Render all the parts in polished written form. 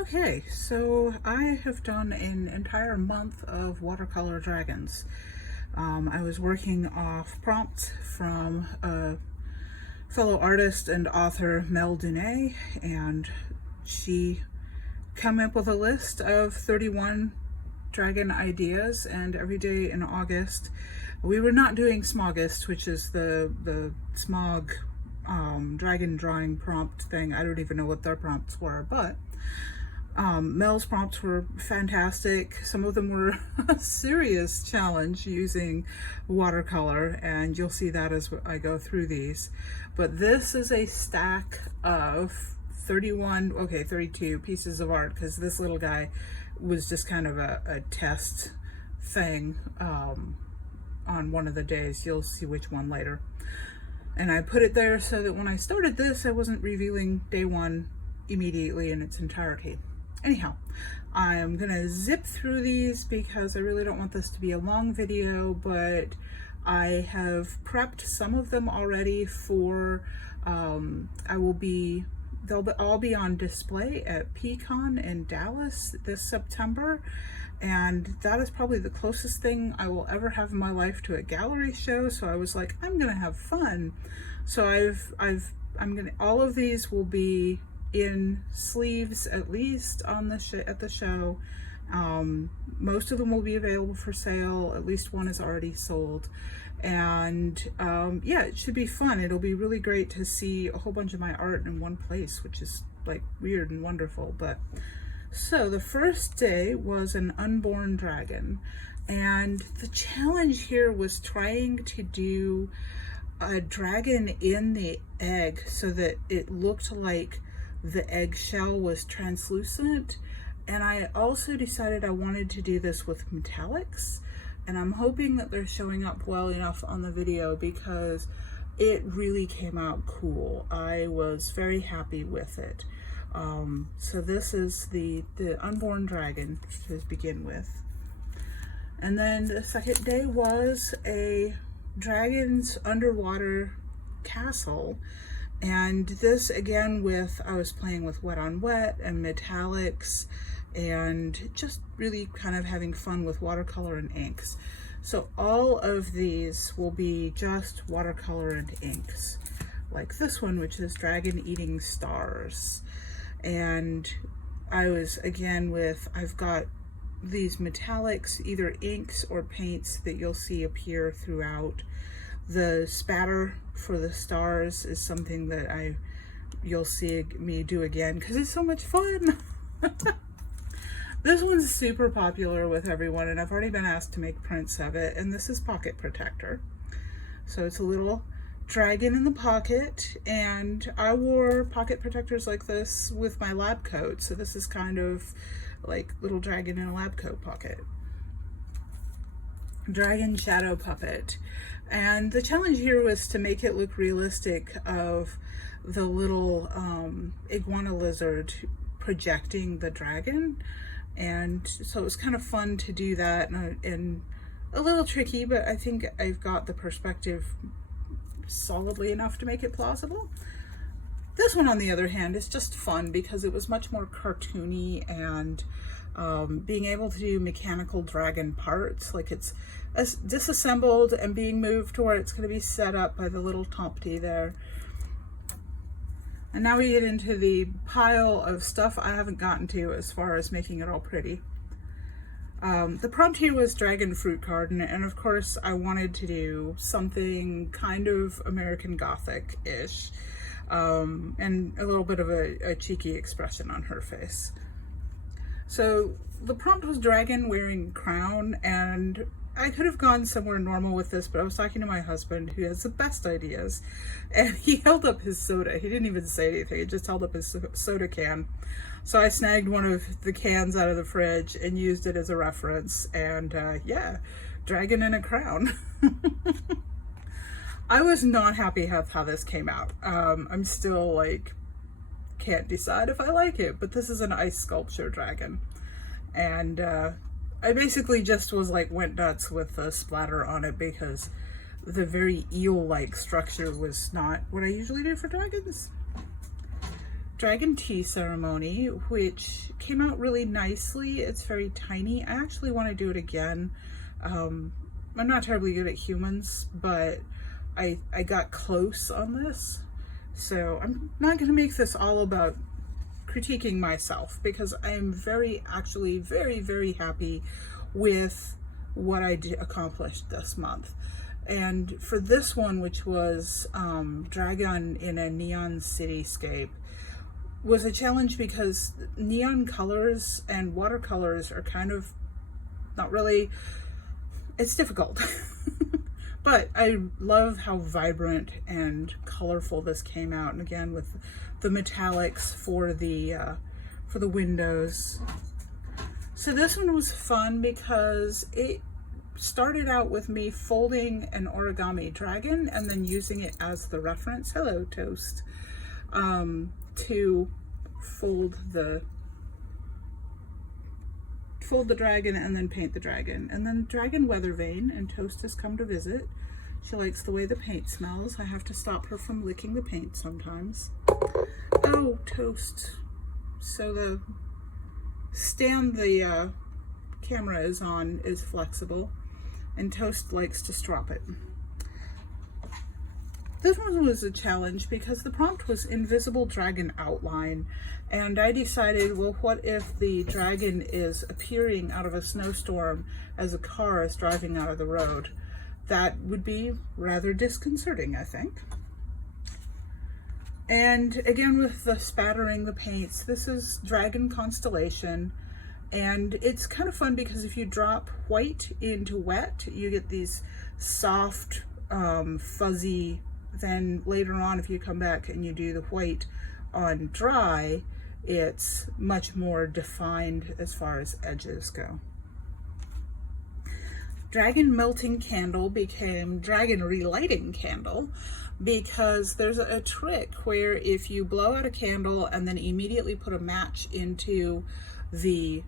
Okay, so I have done an entire month of watercolor dragons. I was working off prompts from a fellow artist and author, Mel Dunay, and she came up with a list of 31 dragon ideas, and every day in August, we were not doing Smogust, which is the smog dragon drawing prompt thing. I don't even know what their prompts were, but Mel's prompts were fantastic. Some of them were a serious challenge using watercolor, and you'll see that as I go through these. But this is a stack of 32 pieces of art, because this little guy was just kind of a test thing on one of the days. You'll see which one later. And I put it there so that when I started this, I wasn't revealing day one immediately in its entirety. Anyhow, I'm gonna zip through these because I really don't want this to be a long video, but I have prepped some of them already for, they'll all be on display at PCon in Dallas this September, and that is probably the closest thing I will ever have in my life to a gallery show. So I was like, I'm gonna have fun. So all of these will be in sleeves, at least on the at the show. Most of them will be available for sale. At least one is already sold, and yeah, it should be fun. It'll be really great to see a whole bunch of my art in one place, which is like weird and wonderful. But so the first day was an unborn dragon, and the challenge here was trying to do a dragon in the egg so that it looked like the eggshell was translucent. And I also decided I wanted to do this with metallics, and I'm hoping that they're showing up well enough on the video because it really came out cool. I was very happy with it. So this is the unborn dragon to begin with. And then the second day was a dragon's underwater castle. And this again I was playing with wet on wet and metallics and just really kind of having fun with watercolor and inks. So all of these will be just watercolor and inks, like this one, which is Dragon Eating Stars. And I was again I've got these metallics, either inks or paints, that you'll see appear throughout. The spatter for the stars is something that you'll see me do again because it's so much fun. This one's super popular with everyone, and I've already been asked to make prints of it, and this is Pocket Protector. So it's a little dragon in the pocket, and I wore pocket protectors like this with my lab coat, so this is kind of like little dragon in a lab coat pocket. Dragon Shadow Puppet. And the challenge here was to make it look realistic of the little iguana lizard projecting the dragon. And so it was kind of fun to do that, and a little tricky, but I think I've got the perspective solidly enough to make it plausible. This one, on the other hand, is just fun because it was much more cartoony, and being able to do mechanical dragon parts, like it's disassembled and being moved to where it's going to be set up by the little Tomty there. And now we get into the pile of stuff I haven't gotten to as far as making it all pretty. The prompt here was Dragon Fruit Garden, and of course I wanted to do something kind of American Gothic-ish, and a little bit of a cheeky expression on her face. So the prompt was dragon wearing crown, and I could have gone somewhere normal with this, but I was talking to my husband, who has the best ideas, and he held up his soda. He didn't even say anything, he just held up his soda can. So I snagged one of the cans out of the fridge and used it as a reference, and yeah, dragon in a crown. I was not happy with how this came out. I'm still like, can't decide if I like it, but this is an ice sculpture dragon. And I basically just went nuts with the splatter on it because the very eel-like structure was not what I usually do for dragons. Dragon Tea Ceremony, which came out really nicely. It's very tiny. I actually want to do it again. I'm not terribly good at humans, but I got close on this. So I'm not going to make this all about critiquing myself, because I am actually very happy with what I accomplished this month. And for this one, which was Dragon in a Neon Cityscape, was a challenge because neon colors and watercolors are kind of not really, it's difficult. But I love how vibrant and colorful this came out, and again with the metallics for the windows. So this one was fun because it started out with me folding an origami dragon and then using it as the reference, hello Toast, to fold the dragon and then paint the dragon. And then Dragon Weathervane, and Toast has come to visit. She likes the way the paint smells. I have to stop her from licking the paint sometimes. Oh, Toast. So the stand the camera is on is flexible, and Toast likes to strop it. This one was a challenge because the prompt was invisible dragon outline, and I decided, well, what if the dragon is appearing out of a snowstorm as a car is driving out of the road? That would be rather disconcerting, I think. And again, with the spattering the paints, this is Dragon Constellation, and it's kind of fun because if you drop white into wet, you get these soft, fuzzy. Then later on, if you come back and you do the white on dry, it's much more defined as far as edges go. Dragon Melting Candle became Dragon Relighting Candle because there's a trick where if you blow out a candle and then immediately put a match into the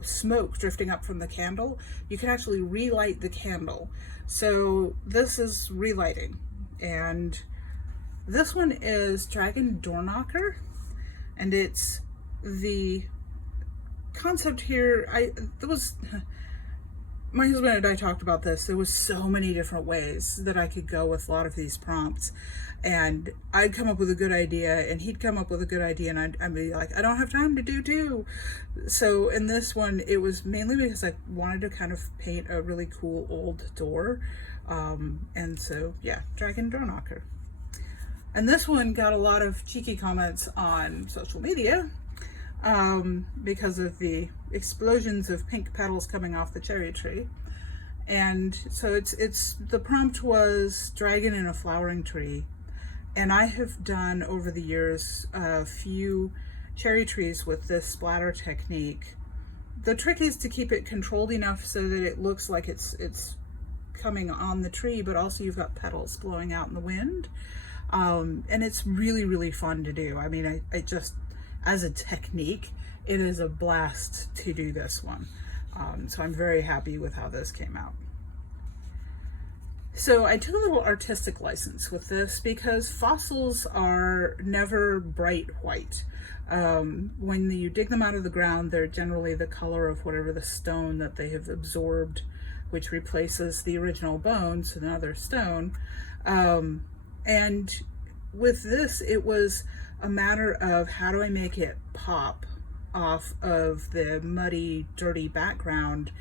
smoke drifting up from the candle, you can actually relight the candle. So this is relighting. And this one is Dragon Doorknocker, and it's the concept here. My husband and I talked about this. There was so many different ways that I could go with a lot of these prompts, and I'd come up with a good idea and he'd come up with a good idea, and I'd be like, I don't have time to do two. So in this one, it was mainly because I wanted to kind of paint a really cool old door. And so yeah, Dragon Doorknocker. And this one got a lot of cheeky comments on social media because of the explosions of pink petals coming off the cherry tree. And so it's the prompt was Dragon in a Flowering Tree. And I have done over the years a few cherry trees with this splatter technique. The trick is to keep it controlled enough so that it looks like it's coming on the tree, but also you've got petals blowing out in the wind. And it's really fun to do. I mean, I just, as a technique, it is a blast to do this one. So I'm very happy with how this came out. So I took a little artistic license with this because fossils are never bright white. When you dig them out of the ground, they're generally the color of whatever the stone that they have absorbed, which replaces the original bone, so now they're stone. And with this, it was a matter of how do I make it pop off of the muddy, dirty background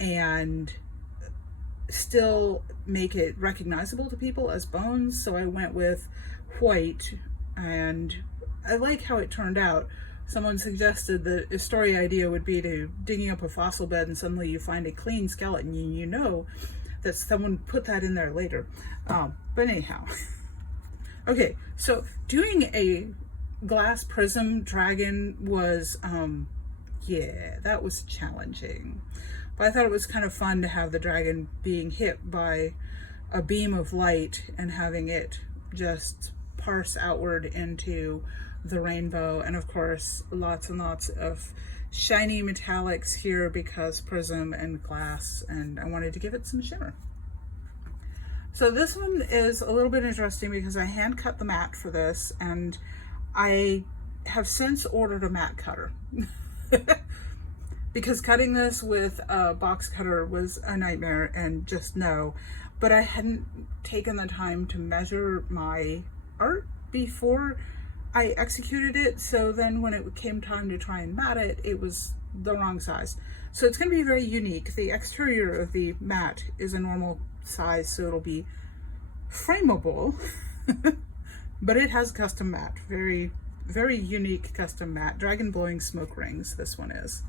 and still make it recognizable to people as bones. So I went with white, and I like how it turned out. Someone suggested that a story idea would be to digging up a fossil bed and suddenly you find a clean skeleton, and you know that someone put that in there later. But anyhow, okay, so doing a glass prism dragon was, yeah, that was challenging. But I thought it was kind of fun to have the dragon being hit by a beam of light and having it just parse outward into the rainbow, and of course lots and lots of shiny metallics here because prism and glass, and I wanted to give it some shimmer. So this one is a little bit interesting because I hand cut the mat for this, and I have since ordered a mat cutter because cutting this with a box cutter was a nightmare and just no. But I hadn't taken the time to measure my art before I executed it, so then when it came time to try and mat it, it was the wrong size. So it's going to be very unique. The exterior of the mat is a normal size, so it'll be frameable, but it has custom mat. Very, very unique custom mat. Dragon blowing smoke rings, this one is.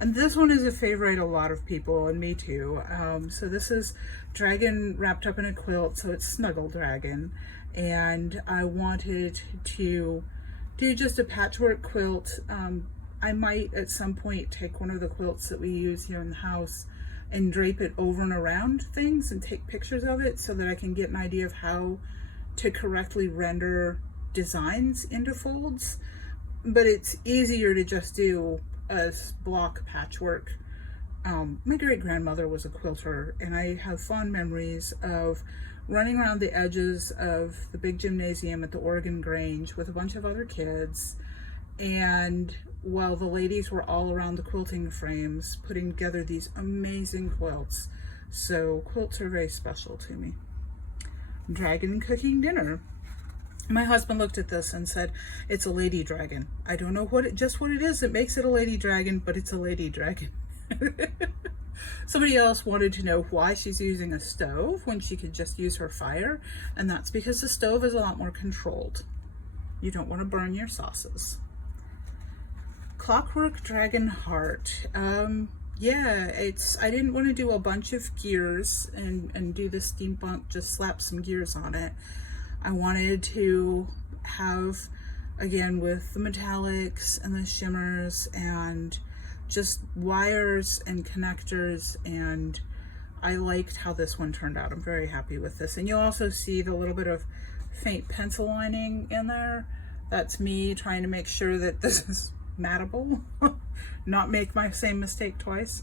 And this one is a favorite of a lot of people, and me too. So this is dragon wrapped up in a quilt, so it's Snuggle Dragon. And I wanted to do just a patchwork quilt. I might at some point take one of the quilts that we use here in the house and drape it over and around things and take pictures of it so that I can get an idea of how to correctly render designs into folds. But it's easier to just do a block patchwork. My great-grandmother was a quilter, and I have fond memories of running around the edges of the big gymnasium at the Oregon Grange with a bunch of other kids, and while the ladies were all around the quilting frames putting together these amazing quilts. So quilts are very special to me. Dragon cooking dinner. My husband looked at this and said, it's a lady dragon. I don't know what it is that makes it a lady dragon, but it's a lady dragon. Somebody else wanted to know why she's using a stove when she could just use her fire, and that's because the stove is a lot more controlled. You don't want to burn your sauces. Clockwork Dragon Heart. Yeah, I didn't want to do a bunch of gears and do the steampunk, just slap some gears on it. I wanted to have, again, with the metallics and the shimmers and just wires and connectors, and I liked how this one turned out. I'm very happy with this. And you'll also see the little bit of faint pencil lining in there. That's me trying to make sure that this is mattable, not make my same mistake twice.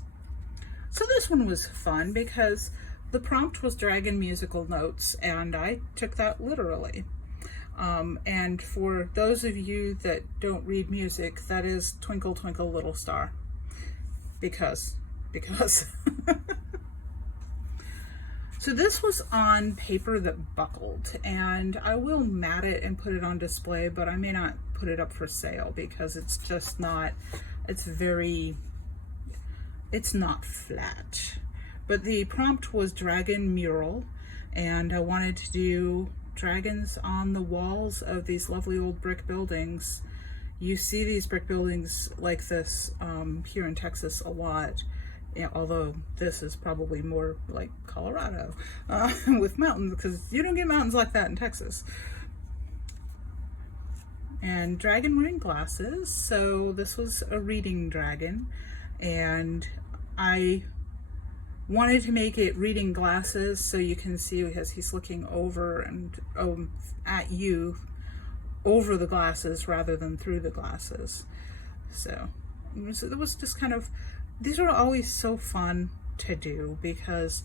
So this one was fun because the prompt was dragon musical notes, and I took that literally. And for those of you that don't read music, that is Twinkle Twinkle Little Star. Because. So this was on paper that buckled, and I will mat it and put it on display, but I may not put it up for sale because it's just not, it's not flat. But the prompt was dragon mural, and I wanted to do dragons on the walls of these lovely old brick buildings. You see these brick buildings like this here in Texas a lot, although this is probably more like Colorado with mountains, because you don't get mountains like that in Texas. And dragon wearing glasses. So this was a reading dragon, and I wanted to make it reading glasses so you can see as he's looking over and at you over the glasses rather than through the glasses. So it was just kind of, these are always so fun to do because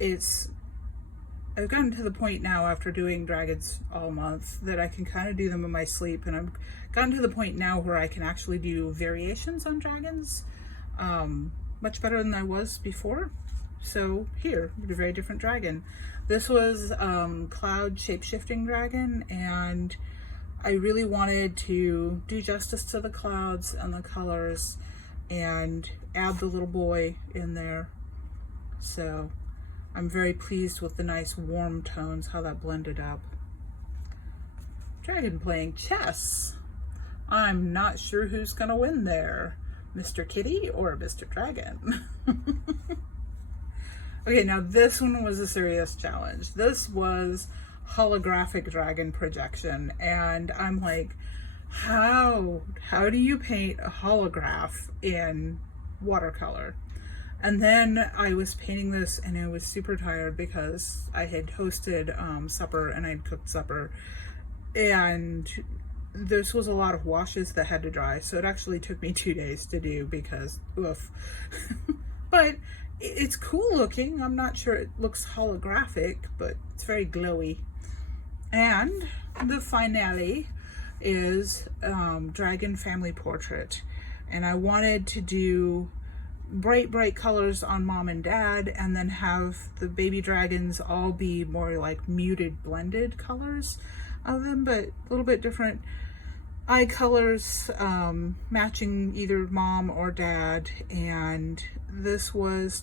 I've gotten to the point now after doing dragons all month that I can kind of do them in my sleep, and I've gotten to the point now where I can actually do variations on dragons much better than I was before. So here, a very different dragon. This was Cloud Shapeshifting Dragon, and I really wanted to do justice to the clouds and the colors and add the little boy in there. So I'm very pleased with the nice warm tones, how that blended up. Dragon playing chess. I'm not sure who's gonna win there, Mr. Kitty or Mr. Dragon. Okay, now this one was a serious challenge. This was holographic dragon projection, and I'm like, how do you paint a holograph in watercolor? And then I was painting this, and I was super tired because I had hosted supper and I'd cooked supper, and this was a lot of washes that had to dry, so it actually took me 2 days to do because oof. But it's cool looking. I'm not sure it looks holographic, but it's very glowy. And the finale is Dragon Family Portrait. And I wanted to do bright colors on mom and dad, and then have the baby dragons all be more like muted blended colors of them, but a little bit different eye colors, matching either mom or dad. And this was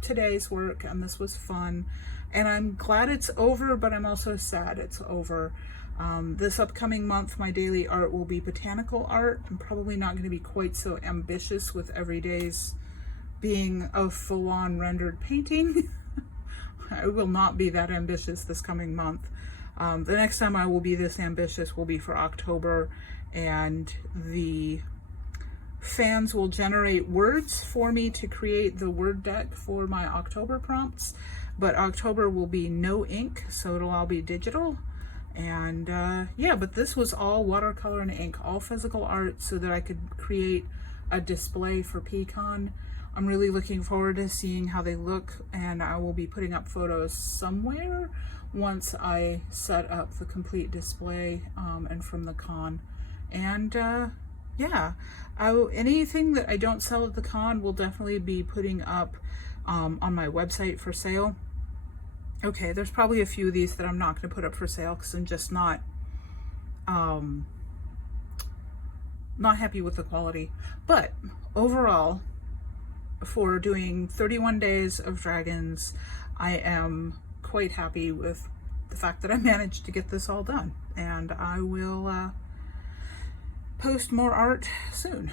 today's work, and this was fun, and I'm glad it's over, but I'm also sad it's over. This upcoming month, my daily art will be botanical art. I'm probably not going to be quite so ambitious with every day's being a full-on rendered painting. I will not be that ambitious this coming month. The next time I will be this ambitious will be for October, and the fans will generate words for me to create the word deck for my October prompts. But October will be no ink, so it'll all be digital. And yeah, but this was all watercolor and ink, all physical art, so that I could create a display for PCon. I'm really looking forward to seeing how they look, and I will be putting up photos somewhere once I set up the complete display and from the con. And yeah, anything that I don't sell at the con will definitely be putting up on my website for sale. Okay, there's probably a few of these that I'm not going to put up for sale because I'm just not happy with the quality. But overall, for doing 31 days of dragons, I am quite happy with the fact that I managed to get this all done. And I will post more art soon.